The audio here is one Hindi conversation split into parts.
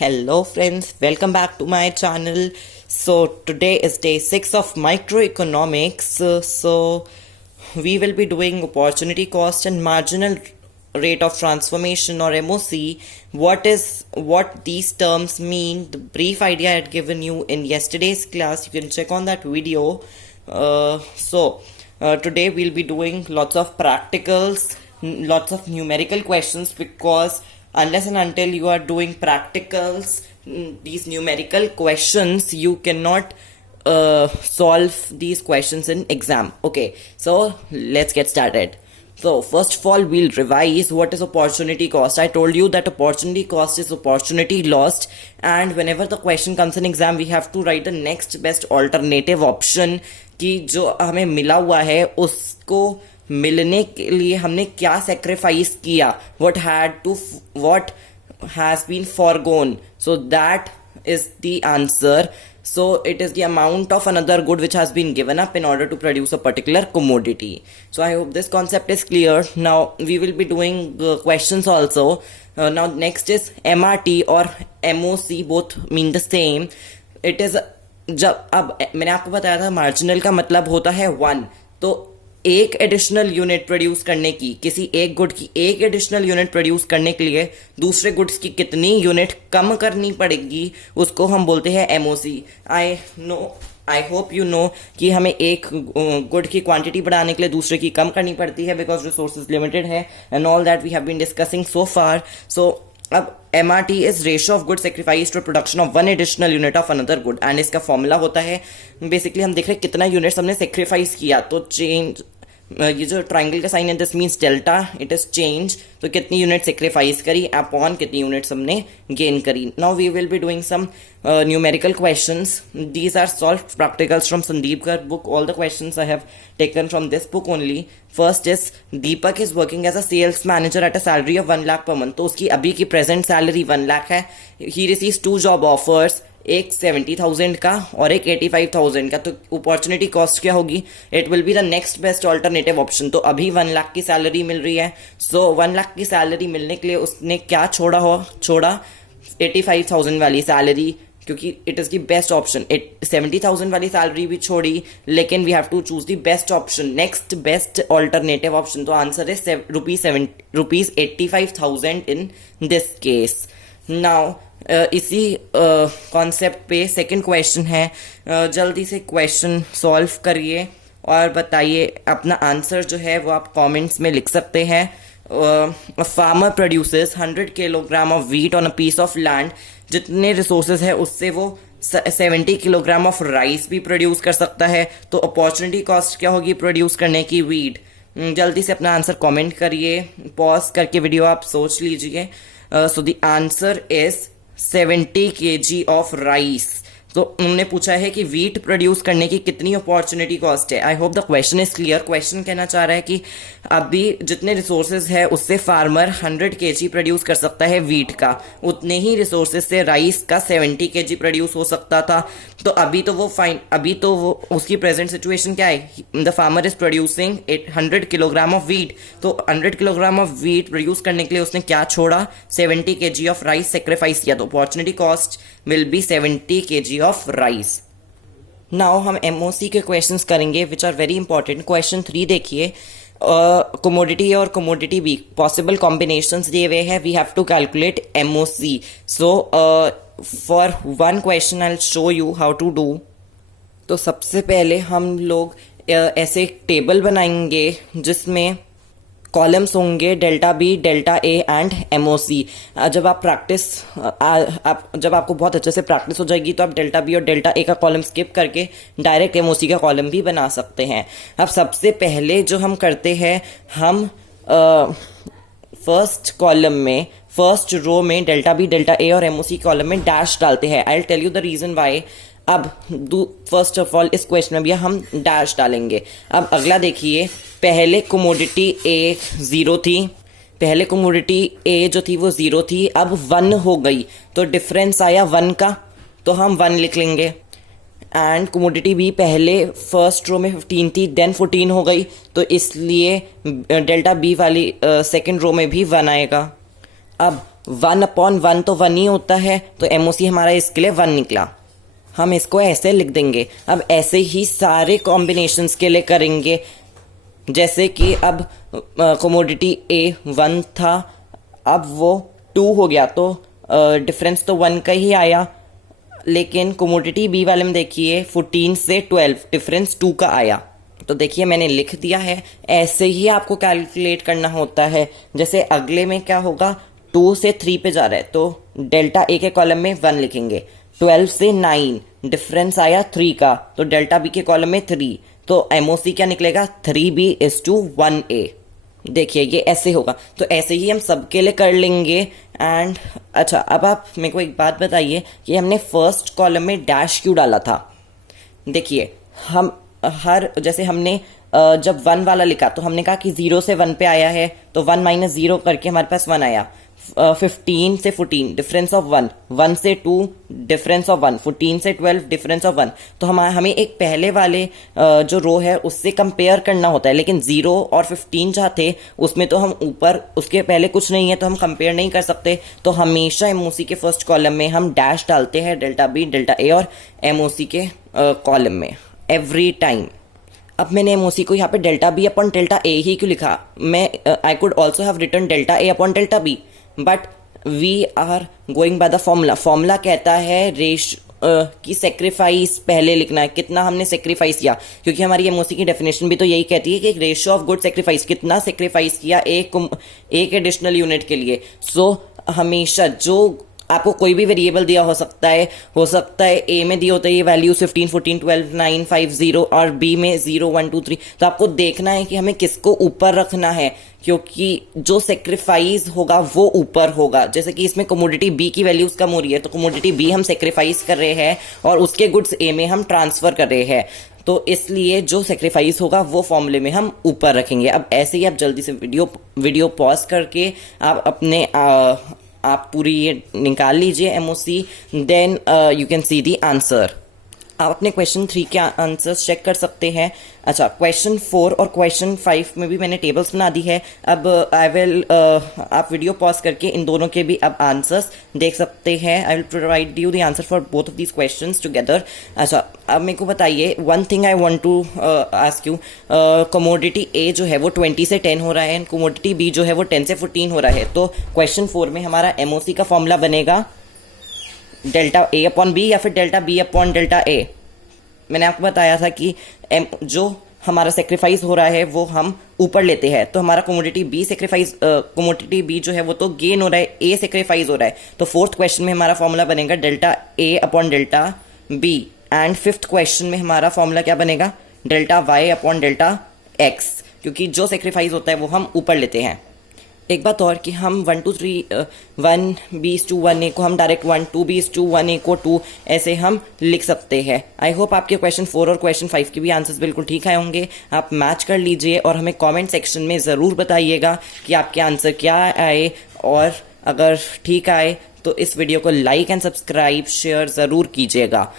Hello friends, welcome back to my channel. So today is day 6 of microeconomics. So we will be doing opportunity cost and marginal rate of transformation or MOC. What these terms mean, the brief idea I had given you in yesterday's class. You can check on that video. Today we'll be doing lots of practicals, lots of numerical questions, because unless and until you are doing practicals, these numerical questions, you cannot solve these questions in exam. Okay, so let's get started. So first of all, we'll revise what is opportunity cost. I told you that opportunity cost is opportunity lost, and whenever the question comes in exam, we have to write the next best alternative option कि जो हमें मिला हुआ है उसको मिलने के लिए हमने क्या सेक्रीफाइस किया, what has been foregone. So that is the answer. So it is the amount of another good which has been given up in order to produce a particular commodity. So I hope this concept is clear. Now we will be doing questions also. Now next is MRT or MOC, both mean the same. It is जब अब मैंने आपको बताया था मार्जिनल का मतलब होता है 1, तो एक एडिशनल यूनिट प्रोड्यूस करने की, किसी एक गुड की एक एडिशनल यूनिट प्रोड्यूस करने के लिए दूसरे गुड्स की कितनी यूनिट कम करनी पड़ेगी उसको हम बोलते हैं MOC. I hope you know कि हमें एक गुड की क्वांटिटी बढ़ाने के लिए दूसरे की कम करनी पड़ती है बिकॉज रिसोर्सेज लिमिटेड है and all that we have been discussing so far. So अब MRT is ratio of good sacrifice to production of one additional unit of another good, and इसका फॉर्मूला होता है बेसिकली हम देख रहे हैं कितना यूनिट्स हमने सेक्रीफाइस किया, तो चेंज ये जो ट्राइंगल का साइन है this means delta, it is change, तो कितनी यूनिट सेक्रीफाइस करी अपॉन कितनी यूनिट्स हमने गेन करी. Now we will be doing some numerical questions. These are solved practicals from Sandeep Garg book. All the questions I have taken from this book only. First is Deepak is working as a sales manager at a salary of 1 lakh per month. तो उसकी अभी की present salary 1 lakh है. He receives 2 job offers, एक 70,000 का और एक 85,000 का. तो अपॉर्चुनिटी कॉस्ट क्या होगी? It will be the next best alternative option. तो अभी 1 लाख की सैलरी मिल रही है, सो 1 लाख की सैलरी मिलने के लिए उसने क्या छोड़ा 85,000 वाली सैलरी, क्योंकि it is the best option. 70,000 वाली सैलरी भी छोड़ी, लेकिन we have to choose the best option, next best alternative option. तो answer is rupees 85,000 in this case. Now इसी कॉन्सेप्ट पे सेकंड क्वेश्चन है. जल्दी से क्वेश्चन सॉल्व करिए और बताइए. अपना आंसर जो है वो आप कमेंट्स में लिख सकते हैं. A farmer produces 100 kilogram of wheat on a piece of land. जितने रिसोर्सेज है उससे वो 70 किलोग्राम ऑफ राइस भी प्रोड्यूस कर सकता है. तो अपॉर्चुनिटी कॉस्ट क्या होगी प्रोड्यूस करने की? वीट. जल्दी से अपना आंसर कमेंट करिए, पॉज करके वीडियो आप सोच लीजिए. So the answer is 70 kg of rice. तो उन्होंने पूछा है कि वीट प्रोड्यूस करने की कितनी अपॉर्चुनिटी कॉस्ट है. I hope the question is clear. Question कहना चाह रहा है कि अभी जितने रिसोर्सेज है उससे फार्मर 100 kg प्रोड्यूस कर सकता है वीट का, उतने ही रिसोर्सेज से राइस का 70 kg प्रोड्यूस हो सकता था. तो अभी तो वो उसकी प्रेजेंट सिचुएशन क्या है? The farmer is producing 100 kilogram of wheat. तो 100 किलोग्राम ऑफ वीट प्रोड्यूस करने के लिए उसने क्या छोड़ा? 70 kg ऑफ राइस सेक्रीफाइस किया. तो opportunity cost will be 70 kg of rice. Now हम MOC के क्वेश्चंस करेंगे which are very important. Question 3 देखिए. कमोडिटी और कमोडिटी बी पॉसिबल कॉम्बिनेशंस दिए हुए हैं. We have to calculate MOC. So for one question I will show you how to do. तो सबसे पहले हम लोग ऐसे एक टेबल बनाएंगे जिसमें कॉलम्स होंगे delta B, delta A and MOC. जब आपको बहुत अच्छे से प्रैक्टिस हो जाएगी तो आप डेल्टा बी और डेल्टा ए का कॉलम स्किप करके डायरेक्ट MOC का कॉलम भी बना सकते हैं. अब सबसे पहले जो हम करते हैं, हम फर्स्ट कॉलम में, फर्स्ट रो में डेल्टा बी, डेल्टा ए और MOC कॉलम में डैश डालते हैं. I will tell you the reason why. अब फर्स्ट ऑफ ऑल इस क्वेश्चन में भी हम डैश डालेंगे. अब अगला देखिए, पहले कमोडिटी ए 0 थी, पहले कमोडिटी ए जो थी वो 0 थी, अब 1 हो गई, तो डिफरेंस आया 1 का, तो हम 1 लिख लेंगे. एंड कमोडिटी बी पहले फर्स्ट रो में 15 थी, देन 14 हो गई, तो इसलिए डेल्टा बी वाली सेकेंड रो में भी 1 आएगा. अब 1/1 तो 1 ही होता है, तो MOC हमारा इसके लिए 1 निकला। हम इसको ऐसे लिख देंगे। अब ऐसे ही सारे कॉम्बिनेशंस के लिए करेंगे, जैसे कि अब कमोडिटी A 1 था, अब वो 2 हो गया, तो डिफरेंस तो 1 का ही आया। लेकिन कमोडिटी B वाले में देखिए 14 से 12 डिफरेंस 2 का आया। तो देखिए मैंने लिख दिया है। ऐसे ही आपको कैलकुलेट करना होता है। जैसे अगले में क्या होगा, 2 से 3 पे जा रहा है, तो डेल्टा A के कॉलम में 1 लिखेंगे। 12 से 9 डिफरेंस आया 3 का, तो डेल्टा B के कॉलम में 3, तो MOC क्या निकलेगा, 3B/1A। देखिए ये ऐसे होगा। तो ऐसे ही हम सबके लिए कर लेंगे। एंड अच्छा, अब आप मेरे को एक बात बताइए कि हमने फर्स्ट कॉलम में डैश क्यों डाला था। देखिए हम जैसे हमने जब 1 वाला लिखा तो हमने कहा कि 0 से 1 पे आया है, तो 1 - 0 करके हमारे पास 1 आया। 15 से 14 डिफरेंस ऑफ 1, 1 से 2 डिफरेंस ऑफ 1, 14 से 12 डिफरेंस ऑफ 1। तो हमें एक पहले वाले जो रो है उससे कंपेयर करना होता है, लेकिन 0 और 15 जहाँ थे उसमें तो हम ऊपर उसके पहले कुछ नहीं है, तो हम कंपेयर नहीं कर सकते। तो हमेशा MOC के फर्स्ट कॉलम में हम डैश डालते हैं, डेल्टा B, डेल्टा A और MOC के कॉलम में एवरी टाइम। अब मैंने MOC को यहाँ पे डेल्टा B/डेल्टा A ही क्यों लिखा। मैं I could also have written delta delta B, but we are going by the formula. Formula कहता है की सेक्रीफाइस पहले लिखना है, कितना हमने सेक्रीफाइस किया, क्योंकि हमारी MOC की डेफिनेशन भी तो यही कहती है कि रेशियो ऑफ गुड सेक्रीफाइस, कितना सेक्रीफाइस किया एक एडिशनल यूनिट के लिए। सो हमेशा जो आपको कोई भी वेरिएबल दिया हो सकता है A में दिया होता है ये वैल्यू 15, 14, 12, 9, 5, 0 और B में 0, 1, 2, 3। तो आपको देखना है कि हमें किसको ऊपर रखना है, क्योंकि जो सेक्रीफाइस होगा वो ऊपर होगा। जैसे कि इसमें कमोडिटी B की वैल्यूज कम हो रही है, तो कमोडिटी B हम सेक्रीफाइस कर रहे हैं और उसके गुड्स A में हम ट्रांसफर कर रहे हैं, तो इसलिए जो सेक्रीफाइस होगा वो फॉर्मूले में हम ऊपर रखेंगे। अब ऐसे ही आप जल्दी से वीडियो पॉज करके आप अपने आप पूरी ये निकाल लीजिए MOC, then you can see the answer. आप अपने क्वेश्चन 3 के आंसर्स चेक कर सकते हैं। अच्छा, क्वेश्चन 4 और क्वेश्चन 5 में भी मैंने टेबल्स बना दी है। अब आप वीडियो पॉज करके इन दोनों के भी अब आंसर्स देख सकते हैं। I will provide you the answer for both of these questions together. अच्छा, अब मेरे को बताइए, one thing I want to ask you, commodity A जो है वो 20 से 10 हो रहा है एंड कमोडिटी B जो है वो 10 से 14 हो रहा है। तो क्वेश्चन 4 में हमारा MOC का फॉर्मूला बनेगा डेल्टा A/B या फिर डेल्टा B/डेल्टा A। मैंने आपको बताया था कि जो हमारा सेक्रीफाइस हो रहा है वो हम ऊपर लेते हैं, तो हमारा कमोडिटी B जो है वो तो गेन हो रहा है, A सेक्रीफाइस हो रहा है। तो फोर्थ क्वेश्चन में हमारा फॉर्मूला बनेगा delta delta B and fifth question में हमारा फॉर्मूला क्या बनेगा, डेल्टा Y/डेल्टा X, क्योंकि जो सेक्रीफाइस होता है वो हम ऊपर लेते हैं। एक बात और कि हम 1, 2, 3 1B/1A को हम डायरेक्ट 1, 2B/1A को 2 ऐसे हम लिख सकते हैं। आई होप आपके क्वेश्चन 4 और क्वेश्चन 5 के भी आंसर्स बिल्कुल ठीक आए होंगे। आप मैच कर लीजिए और हमें कमेंट सेक्शन में ज़रूर बताइएगा कि आपके आंसर क्या आए, और अगर ठीक आए तो इस वीडियो को लाइक एंड सब्सक्राइब शेयर ज़रूर कीजिएगा।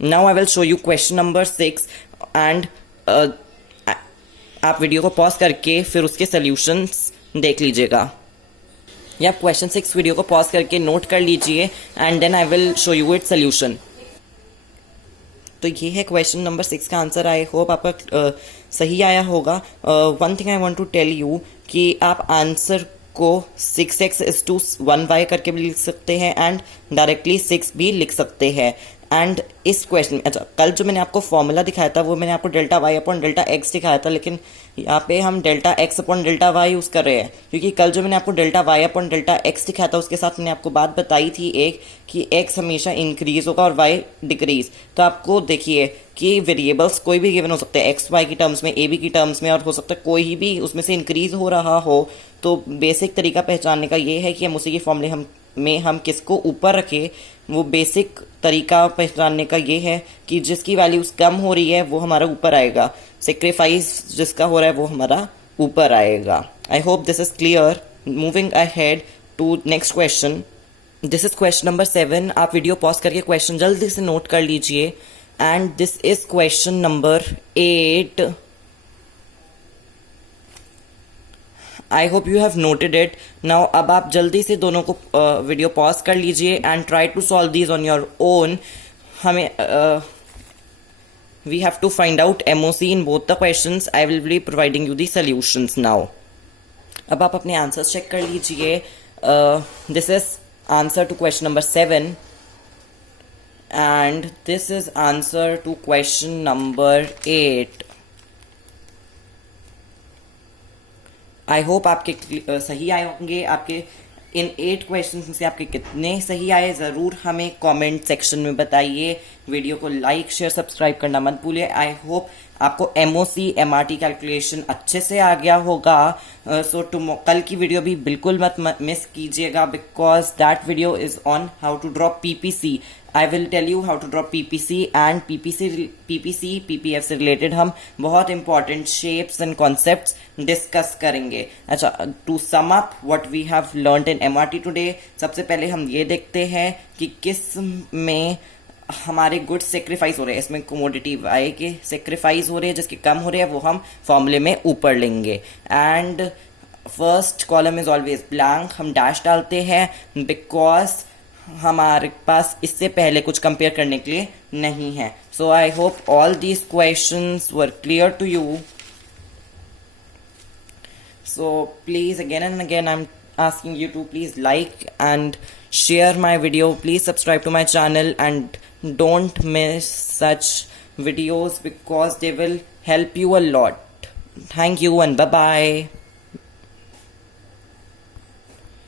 Now I will show you question number 6 and आप वीडियो को पॉज करके फिर उसके सोल्यूशंस देख लीजिएगा, या आप क्वेश्चन 6 वीडियो को पॉज करके नोट कर लीजिए and then I will show you it solution. तो ये है क्वेश्चन नंबर 6 का आंसर। आई होप आपका सही आया होगा। One thing I want to tell you कि आप आंसर को 6x/1y करके भी लिख सकते हैं एंड डायरेक्टली 6 भी लिख सकते हैं। एंड इस क्वेश्चन में, अच्छा, कल जो मैंने आपको फॉर्मूला दिखाया था वो मैंने आपको डेल्टा Y/डेल्टा X दिखाया था, लेकिन यहाँ पे हम डेल्टा X/डेल्टा Y यूज़ कर रहे हैं, क्योंकि कल जो मैंने आपको डेल्टा Y/डेल्टा X दिखाया था उसके साथ मैंने आपको बात बताई थी एक, कि X हमेशा इंक्रीज होगा और Y डिक्रीज। तो आपको देखिए कि वेरिएबल्स कोई भी गिवन हो सकते हैं, XY की टर्म्स में, AB की टर्म्स में, और हो सकता है कोई भी उसमें से इंक्रीज हो रहा हो। तो बेसिक तरीका पहचानने का ये है कि हम उसी के फॉर्मूले में हम किसको ऊपर रखें। वो बेसिक तरीका पहचानने का ये है कि जिसकी वैल्यूज कम हो रही है वो हमारा ऊपर आएगा, सेक्रीफाइस जिसका हो रहा है वो हमारा ऊपर आएगा। I hope this is clear. Moving ahead to next question, this is question number 7। आप वीडियो पॉज करके क्वेश्चन जल्दी से नोट कर लीजिए and this is question number 8। I hope you have noted it now. अब आप जल्दी से दोनों को वीडियो पॉज कर लीजिए and try to solve these on your own. हमें we have to find out MOC in both the questions. I will be providing you the solutions now. अब आप अपने आंसर्स चेक कर लीजिए. This is answer to question number 7 and this is answer to question number 8. I hope आपके सही आए होंगे. आपके इन 8 क्वेश्चन में से आपके कितने सही आए ज़रूर हमें कमेंट सेक्शन में बताइए. वीडियो को लाइक शेयर सब्सक्राइब करना मत भूलिए. आई होप आपको MOC MRT कैलकुलेशन अच्छे से आ गया होगा. सो कल की वीडियो भी बिल्कुल मत मिस कीजिएगा because that video is on how to draw PPC. I will tell you how to draw PPC and PPF से रिलेटेड हम बहुत important shapes and concepts discuss करेंगे. अच्छा, to sum up what we have learned in MRT today. सबसे पहले हम ये देखते हैं कि किस में हमारे गुड्स सेक्रीफाइस हो रहे हैं. इसमें कमोडिटी वाई के सेक्रीफाइस हो रहे हैं, जिसके कम हो रहे हैं वो हम फॉर्मूले में ऊपर लेंगे. And first column is always blank. हम डैश डालते हैं बिकॉज हमारे पास इससे पहले कुछ कंपेयर करने के लिए नहीं है. So I hope all these questions were clear to you. So please, again and again, I'm asking you to please like and share my video. Please subscribe to my channel and don't miss such videos because they will help you a lot. Thank you and bye bye.